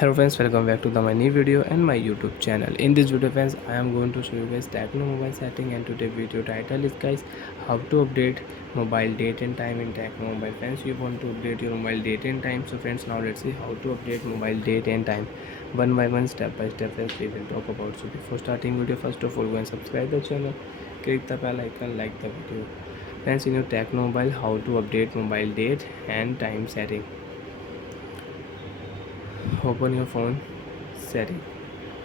Hello friends, welcome back to my new video and my YouTube channel. In this video friends, I am going to show you guys Tecno mobile setting, and today video title is guys how to update mobile date and time in Tecno mobile. Friends, you want to update your mobile date and time. So friends, now let's see how to update mobile date and time one by one, step by step. Friends, we will talk about. So before starting video, first of all go and subscribe the channel, click the bell icon, like the video. Friends, in your Tecno mobile, how to update mobile date and time setting. Open your phone setting.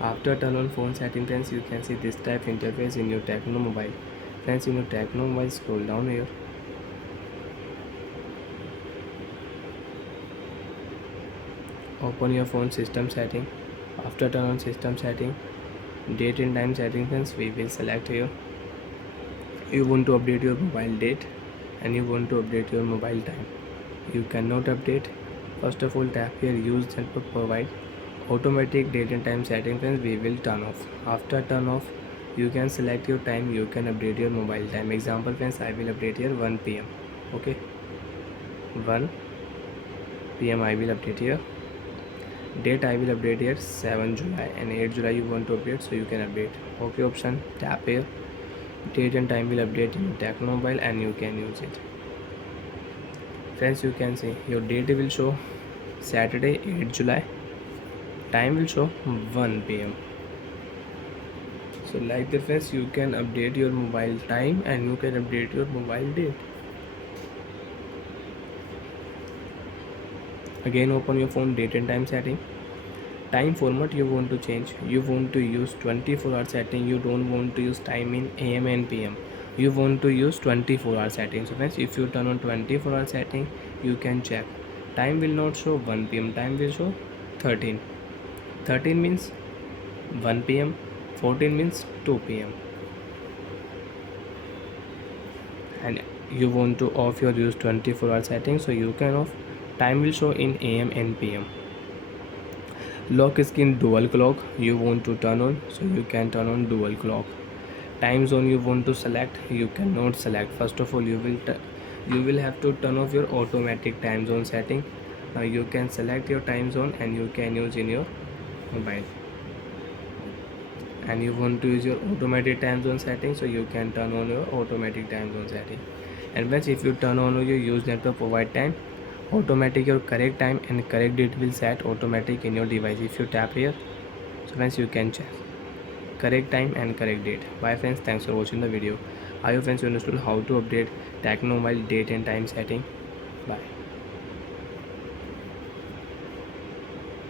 After turn on phone setting, friends, you can see this type interface in your Tecno mobile. Friends, in your Tecno mobile, scroll down here. Open your phone system setting. After turn on system setting, date and time setting, friends, we will select here. You want to update your mobile date and you want to update your mobile time. You cannot update. First of all, tap here use and provide automatic date and time setting. Friends, we will turn off. After turn off, you can select your time, you can update your mobile time. Example friends, I will update here 1 p.m. okay, 1 p.m. I will update here. Date I will update here 7 July and 8 July you want to update, so you can update. Okay option, tap here. Date and time will update in Tecno mobile and you can use it. Friends, you can see your date will show Saturday 8 July, time will show 1 p.m. So like that friends, you can update your mobile time and you can update your mobile date. Again open your phone date and time setting. Time format you want to change. You want to use 24-hour setting. You don't want to use time in AM and PM. You want to use 24-hour setting. So friends, if you turn on 24-hour setting, you can check. Time will not show 1 p.m. Time will show 13. 13 means 1 p.m. 14 means 2 p.m. And you want to off your use 24-hour setting, so you can off. Time will show in AM and PM. Lock screen dual clock you want to turn on, so you can turn on dual clock. Time zone you want to select, you cannot select. First of all, you will have to turn off your automatic time zone setting. Now you can select your time zone and you can use in your mobile. And you want to use your automatic time zone setting, so you can turn on your automatic time zone setting. And once if you turn on your use network provide time, automatic your correct time and correct date will set automatic in your device. If you tap here, so friends, you can check correct time and correct date. Bye friends, thanks for watching the video. I hope friends you understood how to update Tecno mobile date and time setting. Bye.